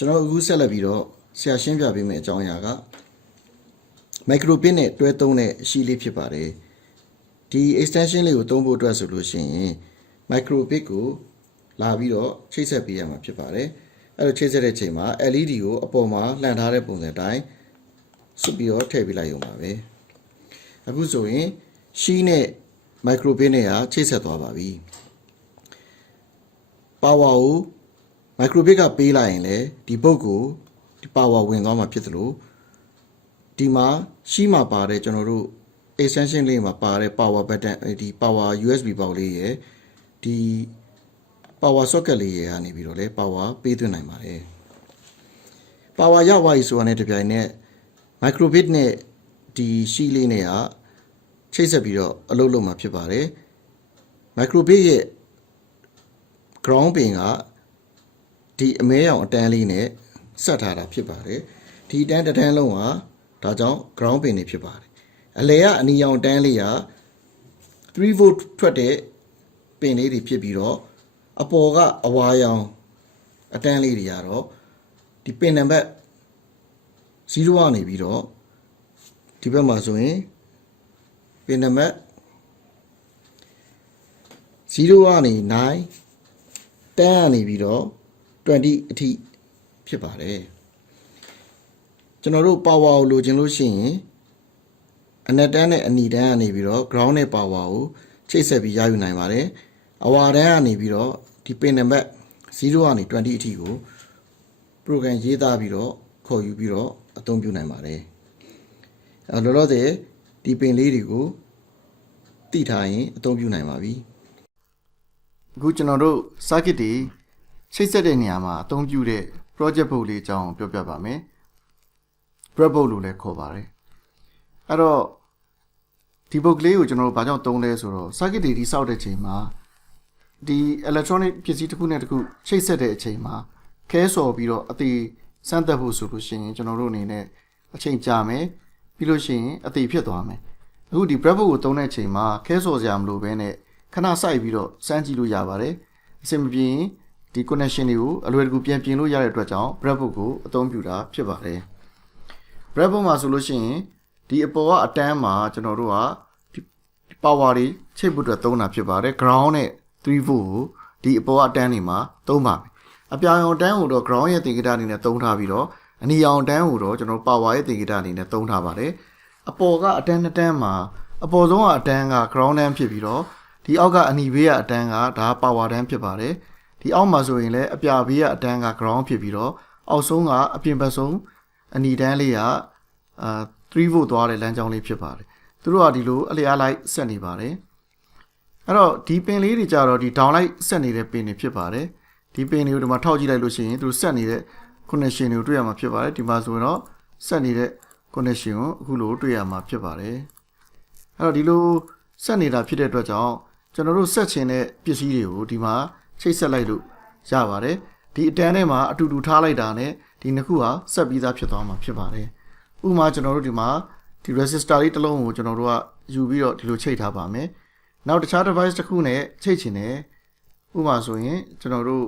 ကျွန်တော်အခုဆက်လက်ပြီးတော့ဆရာရှင်းပြပေးမယ့်အကြောင်းအရာက Microbit နဲ့တွဲသုံးတဲ့အရှိလေးဖြစ်ပါတယ်ဒီ extension လေးကိုသုံးဖို့အတွက်ဆိုလို့ရှိရင် Microbit ကိုလာပြီးတော့ချိတ်ဆက်ပေးရမှာဖြစ်ပါတယ်အဲ့လိုချိတ်ဆက်တဲ့ချိန်မှာ LED ကိုအပေါ်မှာလှန်ထားတဲ့ပုံစံတိုင်းစွပ်ပြီးတော့ထည့်ပေးလိုက်ရုံပါပဲအခုဆိုရင်ရှီးနဲ့ Microbit နဲ့ချိတ်ဆက်သွားပါပြီ power ကို Microbit ကပေးလိုက်ရင်လည်းဒီပုတ်ကိုဒီ power ဝင်သွားမှာဖြစ်သလိုဒီမှာရှီးမှာပါတဲ့ကျွန်တော်တို့ extension လေးမှာပါတဲ့ power button ဒီ power USB ပေါက်လေးရယ်ဒီ power socket လေးရယ်ကနေပြီးတော့လဲ power ပေးသွင်းနိုင်ပါတယ် power ရသွားပြီဆိုတာနဲ့တပြိုင်နက် Microbit နဲ့ဒီရှီးလေးနဲ့ချိတ်ဆက်ပြီးတော့အလုပ်လုပ်မှာဖြစ်ပါတယ် Microbit ရဲ့ ground pin ကဒီအမဲရောင်အတန်းလေးနဲ့ဆက်ထားတာဖြစ်ပါတယ်ဒီတန်းတစ်တန်းလုံးကဒါကြောင့် ground pin နေဖြစ်ပါတယ်အလဲကအနီရောင်တန်းလေးက3 volt ထွက်တဲ့ပင်လေးတွေဖြစ်ပြီးတော့အပေါ်ကအဝါရောင်အတန်းလေးတွေကတော့ဒီပင်နံပါတ်0ကနေပြီးတော့ဒီဘက်မှာဆိုရင်ပင်နံပါတ်0ကနေ9 10ကနေပြီးတော့20အထိဖြစ်ပါတယ်ကျွန်တော်တို့ power ကိုလိုချင်လို့ရှိရင်အနက်တန်းနဲ့အနီတန်းကနေပြီးတော့ ground နဲ့ power ကိုချိတ်ဆက်ပြီးရယူနိုင်ပါတယ်အဝါတန်းကနေပြီးတော့ဒီပင်နံပါတ်0ကနေ20အထိကို program ရေးသားပြီးတော့ခေါ်ယူပြီးတော့အသုံးပြုနိုင်ပါတယ်လောလောဆယ်ဒီပင်လေးတွေကိုတိထားရင်အသုံးပြုနိုင်ပါပြီအခုကျွန်တော်တို့ circuit တွေချိတ်ဆက်တဲ့နေရာမှာအသုံးပြုတဲ့ project board လေးအကြောင်းပြောပြပါမယ် Breadboard လို့လည်းခေါ်ပါတယ်အဲ့တော့ဒီ board လေးကိုကျွန်တော်တို့ဘာကြောင့်သုံးလဲဆိုတော့ circuit တွေတိစောက်တဲ့ချိန်မှာဒီ electronic ပစ္စည်းတစ်ခုနဲ့တစ်ခုချိတ်ဆက်တဲ့အချိန်မှာခဲဆော်ပြီးတော့အသေးစမ်းသပ်ဖို့ဆိုလို့ရှိရင်ကျွန်တော်တို့အနေနဲ့အချိန်ကြာမယ်ပြီးလို့ရှိရင်အသေးဖြစ်သွားမယ်အခုဒီ Breadboard ကိုသုံးတဲ့အချိန်မှာခဲဆော်စရာမလိုဘဲနဲ့ခဏစိုက်ပြီးတော့စမ်းကြည့်လို့ရပါတယ်အဆင်မပြေရင်ဒီ connection တွေကိုအလွယ်တကူပြန်ပြင်လို့ရတဲ့အတွက်ကြောင့် Breadboard ကိုအသုံးပြုတာဖြစ်ပါတယ် Breadboard မှာဆိုလို့ရှိရင်ဒီအပေါ်ကအတန်းမှာကျွန်တော်တို့ကဒီ power တွေချိတ်ဖို့အတွက်သုံးတာဖြစ်ပါတယ် ground နဲ့3 volt ကိုဒီအပေါ်ကအတန်းတွေမှာသုံးပါမယ်အပြောင်ရောင်တန်းကိုတော့ ground ရဲ့သင်္ကေတအနေနဲ့သုံးထားပြီးတော့အနီရောင်တန်းကိုတော့ကျွန်တော် power ရဲ့သင်္ကေတအနေနဲ့သုံးထားပါတယ်အပေါ်ကအတန်းနှစ်တန်းမှာအပေါ်ဆုံးကအတန်းက ground တန်းဖြစ်ပြီးတော့ဒီအောက်ကအနီဘေးကအတန်းကဒါ power တန်းဖြစ်ပါတယ်ဒီအောက်မှာဆိုရင်လည်းအပြာဘေးကအတန်းက ground ဖြစ်ပြီးတော့အောက်ဆုံးကအပြင်ဘက်ဆုံးအနီတန်းလေးက3 volt သွားတဲ့လမ်းကြောင်းလေးဖြစ်ပါတယ်သူတို့ကဒီလိုအလျားလိုက်ဆက်နေပါတယ်အဲ့တော့ဒီပင်လေးတွေကြတော့ဒီ down လိုက်ဆက်နေတဲ့ပင်တွေဖြစ်ပါတယ်ဒီပင်တွေကိုဒီမှာထောက်ကြည့်လိုက်လို့ရှိရင်သူတို့ဆက်နေတဲ့ connection တွေကိုတွေ့ရမှာဖြစ်ပါတယ်ဒီမှာဆိုရင်တော့ဆက်နေတဲ့ connection ကိုအခုလိုတွေ့ရမှာဖြစ်ပါတယ်အဲ့တော့ဒီလိုဆက်နေတာဖြစ်တဲ့အတွက်ကြောင့်ကျွန်တော်တို့ဆက်ချင်တဲ့ပစ္စည်းတွေကိုဒီမှာချိတ်ဆက်လိုက်လို့ရပါတယ်ဒီအတန်းထဲမှာအတူတူထားလိုက်တာနဲ့ဒီနှစ်ခုဟာဆက်ပြီးသားဖြစ်သွားမှာဖြစ်ပါတယ်ဥပမာကျွန်တော်တို့ဒီမှာဒီ resistor လေးတစ်လုံးကိုကျွန်တော်တို့ကယူပြီးတော့ဒီလိုချိတ်ထားပါမယ်နောက်တခြား device တစ်ခုနဲ့ချိတ်ချင်တယ်ဥပမာဆိုရင်ကျွန်တော်တို့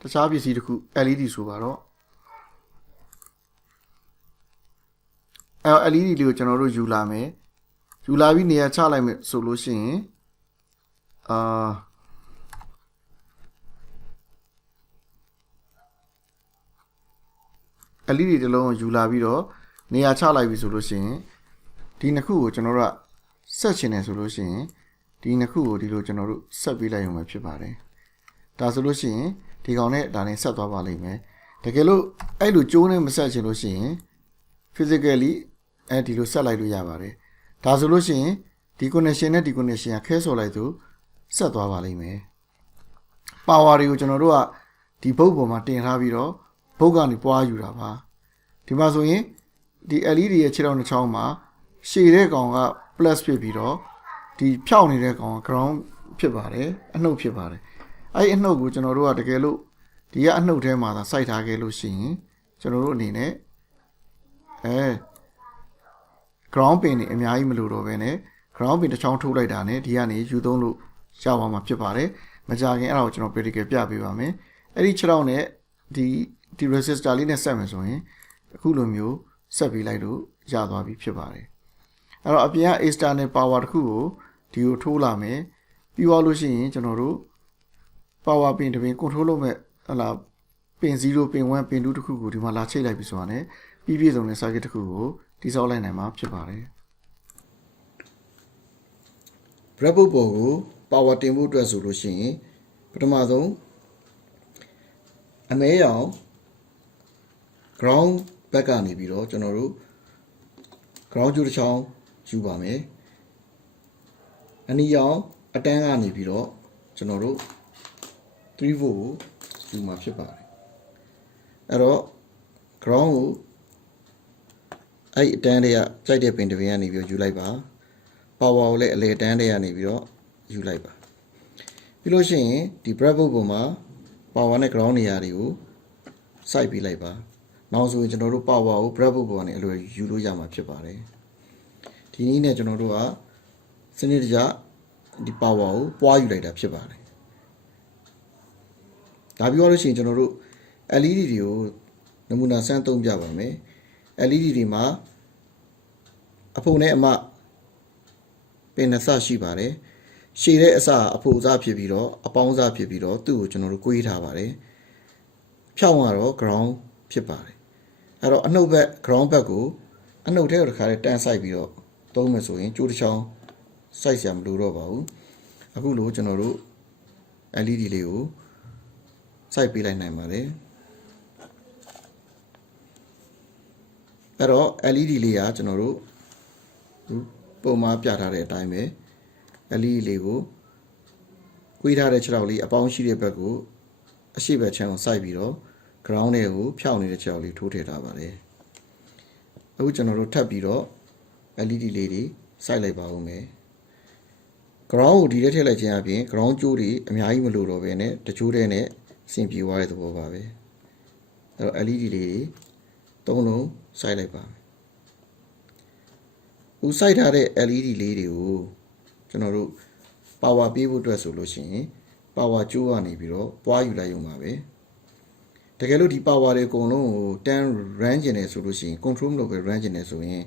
တခြားပစ္စည်းတစ်ခု LED ဆိုပါတော့LED လေးကိုကျွန်တော်တို့ယူလာမယ်ယူလာပြီးနေရာချလိုက်မယ်ဆိုလို့ရှိရင်LED တစ်လုံးကိုယူလာပြီးတော့နေရာချလိုက်ပြီဆိုလို့ရှိရင်ဒီနှစ်ခုကိုကျွန်တော်တို့ကဆက်ချင်တယ်ဆိုလို့ရှိရင်ဒီနှစ်ခုကိုဒီလိုကျွန်တော်တို့ဆက်ပေးလိုက်ရုံပဲဖြစ်ပါတယ်ဒါဆိုလို့ရှိရင်ဒီကောင်နဲ့ဒါနဲ့ဆက်သွားပါလိမ့်မယ်တကယ်လို့အဲ့လိုကျိုးနဲ့မဆက်ချင်လို့ရှိရင် physically ဒီလိုဆက်လိုက်လို့ရပါတယ်ဒါဆိုလို့ရှိရင်ဒီ connection နဲ့ဒီ connection ကခဲဆော်လိုက်သူဆက်သွားပါလိမ့်မယ် power တွေကိုကျွန်တော်တို့ကဒီဘုတ်ပေါ်မှာတင်ထားပြီးတော့ဘုတ်ကနေပွားယူတာပါဒီမှာဆိုရင်ဒီ LED ရဲ့ခြေထောက်နှစ်ချောင်းမှာရှည်တဲ့ကောင်က plus ဖြစ်ပြီးတော့ဒီဖြောက်နေတဲ့ကောင်က ground ဖြစ်ပါတယ်အနှုတ်ဖြစ်ပါတယ်အဲ့ဒီအနှုတ်ကိုကျွန်တော်တို့ကတကယ်လို့ဒီကအနှုတ်ထဲမှာသာစိုက်ထားခဲ့လို့ရှိရင်ကျွန်တော်တို့အနေနဲ့ground pin တွေအများကြီးမလိုတော့ဘဲနဲ့ ground pin တစ်ချောင်းထိုးလိုက်တာနဲ့ဒီကနေယူသုံးလို့ရပါမှာဖြစ်ပါတယ်မကြခင်အဲ့ဒါကိုကျွန်တော် practical ပြပေးပါမယ်အဲ့ဒီခြေထောက်နဲ့ ဒီ resistor လေးနဲ့ဆက်မယ်ဆိုရင်အခုလိုမျိုးဆက်ပေးလိုက်လို့ရသွားပြီဖြစ်ပါတယ်အဲ့တော့အပြင်က external power တစ်ခုကိုဒီကိုထိုးလာမယ်ပြီးသွားလို့ရှိရင်ကျွန်တော်တို့ power pin တစ်ပင် control လုပ်မဲ့ဟလာပင်0ပင်1ပင်2တစ်ခုကိုဒီမှာလာချိတ်လိုက်ပြီဆိုတာ ਨੇ ပြီးပြည့်စုံတဲ့ circuit တစ်ခုကိုတိစောက်လိုက်နိုင်မှာဖြစ်ပါတယ် breadboard ပေါ်ကို power တင်ဖို့အတွက်ဆိုလို့ရှိရင်ပထမဆုံးအမဲရောင် ground ဘက်ကနေပြီးတော့ကျွန်တော်တို့ ground ကျိုးတစ်ချောင်းယူပါမယ်အနီရောင်အတန်းကနေပြီးတော့ကျွန်တော်တို့3 volt ကိုယူမှာဖြစ်ပါတယ်အဲ့တော့ ground ကိုအဲ့အတန်းတွေကကြိုက်တဲ့ပင်တစ်ပင်ကနေပြီးတော့ယူလိုက်ပါ power ကိုလည်းအလေတန်းတွေကနေပြီးတော့ယူလိုက်ပါပြီးလို့ရှိရင်ဒီ breadboard ပေါ်မှာ power နဲ့ ground နေရာတွေကိုစိုက်ပေးလိုက်ပါနောက်ဆိုရင်ကျွန်တော်တို့ power ကို breadboard ပေါ်ကနေအလွယ်ယူလို့ရမှာဖြစ်ပါတယ်ဒီနည်းနဲ့ကျွန်တော်တို့ကစနစ်တကျဒီ power ကိုပွားယူလိုက်တာဖြစ်ပါတယ်ဒါပြောလို့ရှိရင်ကျွန်တော်တို့ LED တွေကိုနမူနာစမ်းသုံးပြပါမယ် LED တွေမှာအဖို့နဲ့အမပင်နှစ်ဆရှိပါတယ်ရှည်တဲ့အစအဖို့အစဖြစ်ပြီးတော့အပေါင်းအစဖြစ်ပြီးတော့သူ့ကိုကျွန်တော်တို့꿰ထားပါတယ်ဖြောင်းကတော့ ground ဖြစ်ပါတယ်အဲ့တော့အနှုတ်ဘက် ground ဘက်ကိုအနှုတ်ထဲကိုတစ်ခါလေးတန်းဆိုင်ပြီးတော့သုံးမယ်ဆိုရင်ကျိုးတစ်ချောင်းစိုက်စရာမလိုတော့ပါဘူးအခုလိုကျွန်တော်တို့ LED လေးကိုစိုက်ပေးလိုက်နိုင်ပါတယ်အဲ့တော့ LED လေးကကျွန်တော်တို့ပုံမှန်ပြထားတဲ့အတိုင်းပဲ LED လေးကို꿰ထားတဲ့ခြေထောက်လေးအပေါင်းရှိတဲ့ဘက်ကိုအရှိဘက်ချမ်းကိုစိုက်ပြီးတော့ ground နဲ့ကိုဖြောင်းနေတဲ့ခြေထောက်လေးထိုးထည့်ထားပါတယ်အခုကျွန်တော်တို့ထပ်ပြီးတော့ LED လေးတွေစိုက်လိုက်ပါဦးမယ် ground ကိုဒီထဲထည့်လိုက်ခြင်းအပြင် ground ကြိုးတွေအများကြီးမလိုတော့ဘဲနဲ့တချိုးတဲ့နဲ့ဆင်ပြေသွားတဲ့သဘောပါပဲအဲ့တော့ LED လေးတွေ3လုံးစိုက်လိုက်ပါဦးစိုက်ထားတဲ့ LED လေးတွေကိုကျွန်တော်တို့ power ပေးဖို့အတွက်ဆိုလို့ရှိရင် power ကြိုးကနေပြီးတော့ပွားယူလိုက်ရုံပါပဲတကယ်လို့ဒီ power တွေအကုန်လုံးကို10 run ကျင်နေဆိုလို့ရှိရင် control လုပ်ပဲ run ကျင်နေဆိုရင်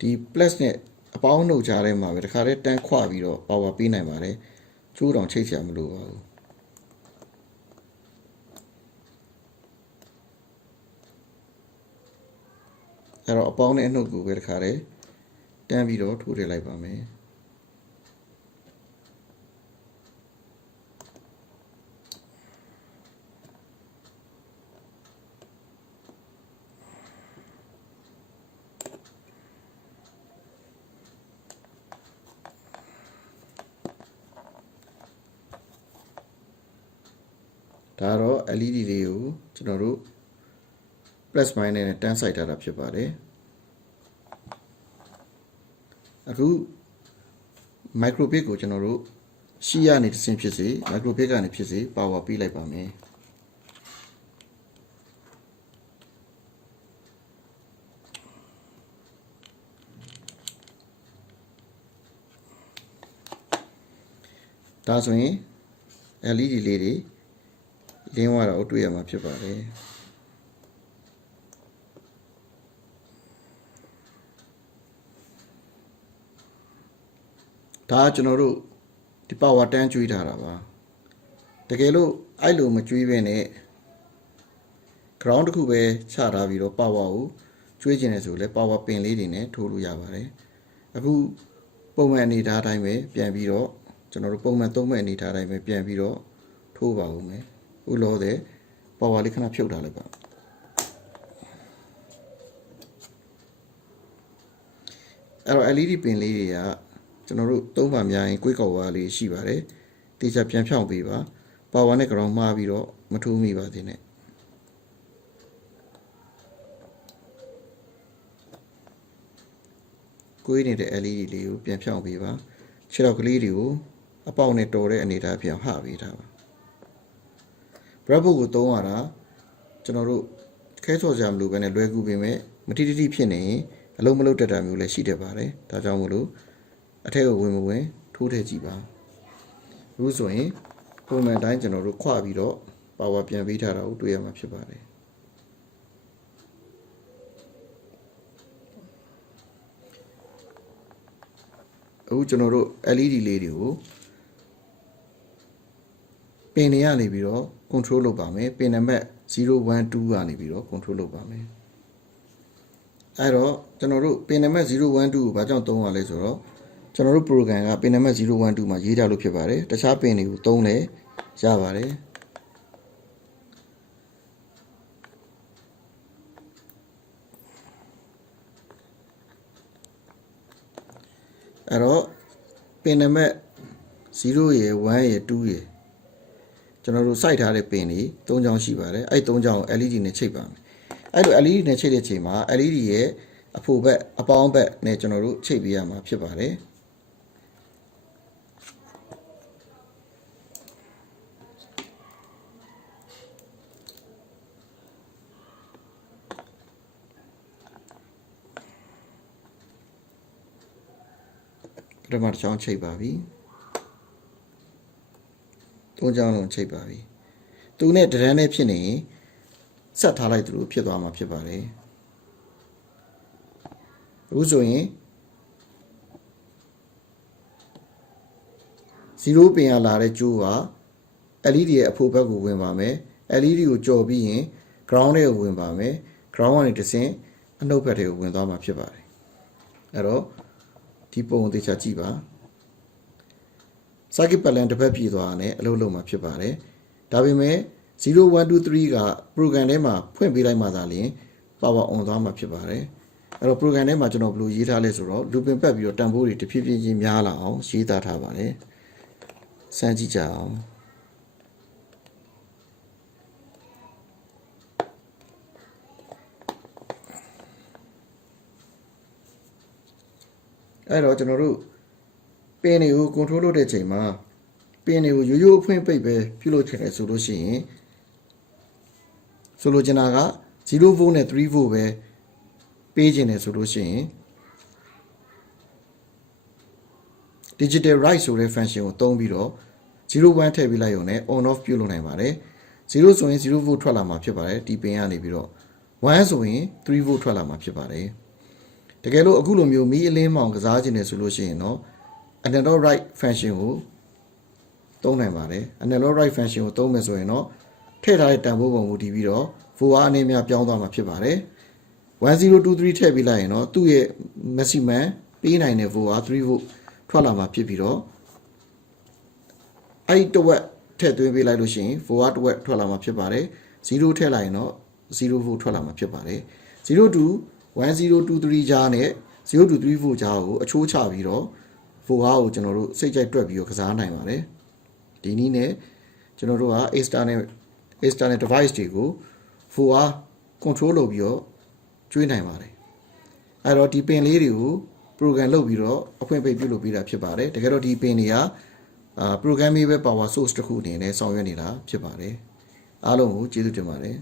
ဒီ plus နဲ့အပေါင်းနှုတ်ကြားထဲမှာပဲတခါတည်း10ခွပြီးတော့ power ပေးနိုင်ပါတယ်ကျိုးတောင်ချိတ်စရာမလိုပါဘူးအဲ့တော့အပေါင်းနဲ့အနှုတ်ကိုပဲတခါတည်းတန်းပြီးတော့ထိုးထည့်လိုက်ပါမယ်ဒါတော့ LED လေးကိုကျွန်တော်တို့ plus minus နဲ့တန်းစိုက်ထားတာဖြစ်ပါတယ်အခု microbit ကိုကျွန်တော်တို့ရှီရနေတစ်ဆင့်ဖြစ်စေ microbit ကနေဖြစ်စေ power ပေးလိုက်ပါမယ်ဒါဆိုရင် LED လေးတွေလင်းသွားတာကိုတွေ့ရမှာဖြစ်ပါတယ်ဒါကျွန်တော်တို့ဒီ power တန်းကျွေးထားတာပါတကယ်လို့အဲ့လိုမကျွေးဘဲနဲ့ ground တစ်ခုပဲချထားပြီးတော့ power ကိုကျွေးခြင်းနဲ့ဆိုလဲ power pin လေးတွေနဲ့ထိုးလို့ရပါတယ်အခုပုံမှန်အနေထားတိုင်းပဲပြန်ပြီးတော့ကျွန်တော်တို့ပုံမှန်သုံးမဲ့အနေထားတိုင်းပဲပြန်ပြီးတော့ထိုးပါဦးမယ်ဥလောတဲ့ power လေးခဏဖြုတ်ထားလိုက်ပါအဲ့တော့ LED pin လေးတွေကကျွန်တော်တို့သုံးပါများရင်꿰ကောက်ဝါးလေးရှိပါတယ်တေချာပြန်ဖြောင်းပေးပါ power နဲ့ ground မှားပြီးတော့မထိုးမိပါသေးနဲ့꿰နေတဲ့ LED လေးကိုပြန်ဖြောင်းပေးပါခြေထောက်ကလေးတွေကိုအပေါက်နဲ့တော်တဲ့အနေအထားပြန်ဟပေးထားပါ breadboard ကိုသုံးရတာကျွန်တော်တို့ခဲဆော်စရာမလိုဘဲနဲ့လွယ်ကူပေမဲ့မတိတိဖြစ်နေရင်အလုံးမလုံးတက်တာမျိုးလည်းရှိတတ်ပါတယ်ဒါကြောင့်မို့လို့အထက်ကိုဝင်မဝင်ထိုးထည့်ကြည့်ပါအခုဆိုရင်ပုံမှန်တိုင်းကျွန်တော်တို့ခွပြီးတော့ power ပြန်ပေးထားတာကိုတွေ့ရမှာဖြစ်ပါတယ်အခုကျွန်တော်တို့ LED လေးတွေကိုပင်တွေကနေပြီးတော့ control လုပ်ပါမယ်ပင်နံပါတ်012ကနေပြီးတော့ control လုပ်ပါမယ်အဲ့တော့ကျွန်တော်တို့ပင်နံပါတ်012ကိုဘာကြောင့်သုံးရလဲဆိုတော့ကျွန်တော်တို့ program ကပင်နံပါတ်012မှာရေးထားလို့ဖြစ်ပါတယ်တခြားပင်တွေကိုသုံးလဲရပါတယ်အဲ့တော့ပင်နံပါတ်0ရယ်1ရယ်2ရယ်ကျွန်တော်တို့စိုက်ထားတဲ့ပင်တွေ3ချောင်းရှိပါတယ်အဲ့3ချောင်းကို LED နဲ့ချိတ်ပါမယ်အဲ့လို LED နဲ့ချိတ်တဲ့ချိန်မှာ LED ရဲ့အဖို့ဘက်အပေါင်းဘက်နဲ့ကျွန်တော်တို့ချိတ်ပေးရမှာဖြစ်ပါတယ်ပထမတစ်ချောင်းချိတ်ပါပြီ3ချောင်းလုံးချိတ်ပါပြီသူနဲ့တရမ်းနဲ့ဖြစ်နေရင်ဆက်ထားလိုက်သလိုဖြစ်သွားမှာဖြစ်ပါတယ်အခုဆိုရင်0ပင်ရလာတဲ့ကျိုးက LED ရဲ့အဖို့ဘက်ကိုဝင်ပါမယ် LED ကိုကြော်ပြီးရင် ground ထဲကိုဝင်ပါမယ် ground ကနေတဆင့်အနှုတ်ဘက်တွေကိုဝင်သွားမှာဖြစ်ပါတယ်အဲ့တော့ဒီပုံကိုသေချာကြည့်ပါ circuit pattern တစ်ပတ်ပြည့်သွားတာနဲ့အလုပ်လုပ်မှာဖြစ်ပါတယ်ဒါပေမဲ့0123က program ထဲမှာဖွင့်ပေးလိုက်မှသာလျှင် power on သွားမှာဖြစ်ပါတယ်အဲ့တော့ program ထဲမှာကျွန်တော်ဘယ်လိုရေးထားလဲဆိုတော့ looping ပတ်ပြီးတော့တန်ဖိုးတွေတဖြည်းဖြည်းချင်းများလာအောင်ရေးသားထားပါတယ်စမ်းကြည့်ကြအောင်အဲ့တော့ကျွန်တော်တို့ပင်တွေကို control လုပ်တဲ့ချိန်မှာပင်တွေကိုရိုးရိုးအဖွင့်ပိတ်ပဲပြုလုပ်ချင်တယ်ဆိုလို့ရှိရင်ဆိုလိုချင်တာက0 volt နဲ့3 volt ပဲပေးချင်တယ်ဆိုလို့ရှိရင် digital right ဆိုတဲ့ function ကိုသုံးပြီးတော့01ထည့်ပေးလိုက်ရုံနဲ့ on off ပြုလုပ်နိုင်ပါတယ်0ဆိုရင်0 volt ထွက်လာမှာဖြစ်ပါတယ်ဒီပင်ကနေပြီးတော့1ဆိုရင်3 volt ထွက်လာမှာဖြစ်ပါတယ်တကယ်လို့အခုလိုမျိုးမီးအလင်းမောင်ကစားခြင်းတယ်ဆိုလို့ရှိရင်တော့ analog right function ကိုသုံးနိုင်ပါတယ် analog right function ကိုသုံးမယ်ဆိုရင်တော့ထည့်ထားတဲ့တန်ဖိုးပုံကိုတည်ပြီးတော့ volt အနေများပြောင်းသွားမှာဖြစ်ပါတယ်1023ထည့်ပေးလိုက်ရင်တော့သူ့ရဲ့ maximum ပေးနိုင်တဲ့ volt 3 volt ထွက်လာမှာဖြစ်ပြီးတော့အဲ့တဝက်ထည့်သွင်းပေးလိုက်လို့ရှိရင် volt တဝက်ထွက်လာမှာဖြစ်ပါတယ်0ထည့်လိုက်ရင်တော့0 volt ထွက်လာမှာဖြစ်ပါတယ်02 1023ကြားနဲ့023 volt ကြားကိုအချိုးချပြီးတော့ volt ကိုကျွန်တော်တို့စိတ်ကြိုက်တွက်ပြီးတော့ကစားနိုင်ပါတယ်ဒီနည်းနဲ့ကျွန်တော်တို့က external device တွေကို volt control လုပ်ပြီးတော့ကျွေးနိုင်ပါတယ်အဲ့တော့ဒီပင်လေးတွေကို program လုပ်ပြီးတော့အဖွင့်ပိတ်ပြုလုပ်ပေးတာဖြစ်ပါတယ်တကယ်တော့ဒီပင်တွေကprogrammable power source တစ်ခုအနေနဲ့ဆောင်ရွက်နေတာဖြစ်ပါတယ်အားလုံးကိုကျေးဇူးတင်ပါတယ်